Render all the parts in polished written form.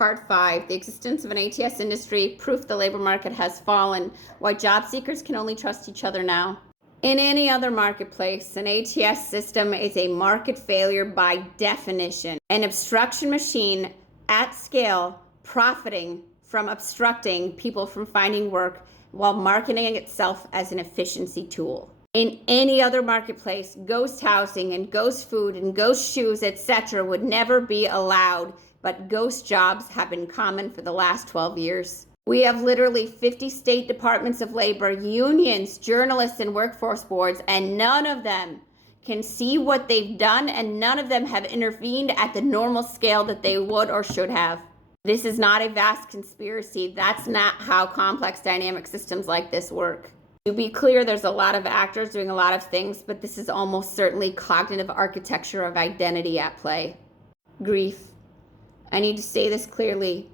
Part 5, the existence of an ATS industry, proof the labor market has fallen, why job seekers can only trust each other now. In any other marketplace, an ATS system is a market failure by definition, an obstruction machine at scale, profiting from obstructing people from finding work while marketing itself as an efficiency tool. In any other marketplace, ghost housing and ghost food and ghost shoes, etc. would never be allowed, but ghost jobs have been common for the last 12 years. We have literally 50 state departments of labor, unions, journalists, and workforce boards, and none of them can see what they've done, and none of them have intervened at the normal scale that they would or should have. This is not a vast conspiracy. That's not how complex dynamic systems like this work. To be clear, there's a lot of actors doing a lot of things, but this is almost certainly cognitive architecture of identity at play. Grief. I need to say this clearly.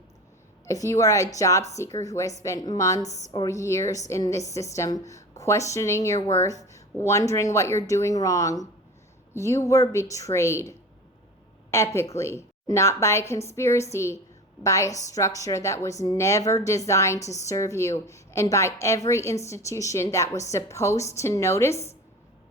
If you are a job seeker who has spent months or years in this system, questioning your worth, wondering what you're doing wrong, you were betrayed, epically, not by a conspiracy, by a structure that was never designed to serve you, and by every institution that was supposed to notice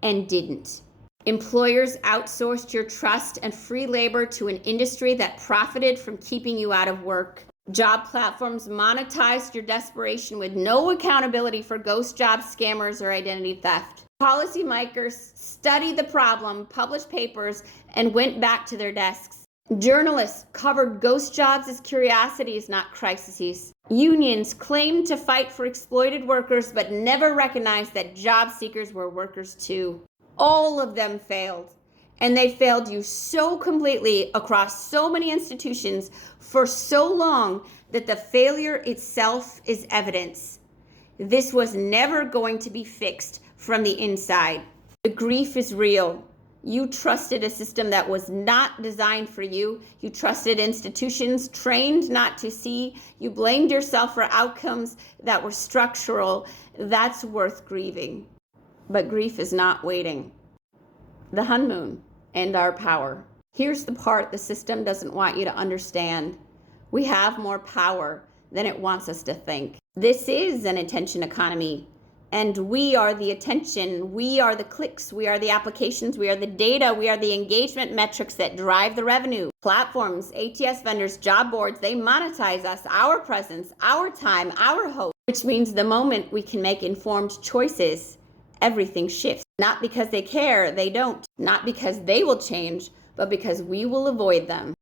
and didn't. Employers outsourced your trust and free labor to an industry that profited from keeping you out of work. Job platforms monetized your desperation with no accountability for ghost job scammers or identity theft. Policymakers studied the problem, published papers, and went back to their desks. Journalists covered ghost jobs as curiosities, not crises. Unions claimed to fight for exploited workers, but never recognized that job seekers were workers too. All of them failed, and they failed you so completely across so many institutions for so long that the failure itself is evidence. This was never going to be fixed from the inside. The grief is real. You trusted a system that was not designed for you. You trusted institutions trained not to see. You blamed yourself for outcomes that were structural. That's worth grieving. But grief is not waiting. The honeymoon and our power. Here's the part the system doesn't want you to understand. We have more power than it wants us to think. This is an attention economy, and we are the attention, we are the clicks, we are the applications, we are the data, we are the engagement metrics that drive the revenue. Platforms, ATS vendors, job boards, they monetize us, our presence, our time, our hope, which means the moment we can make informed choices, everything shifts. Not because they care, they don't. Not because they will change, but because we will avoid them.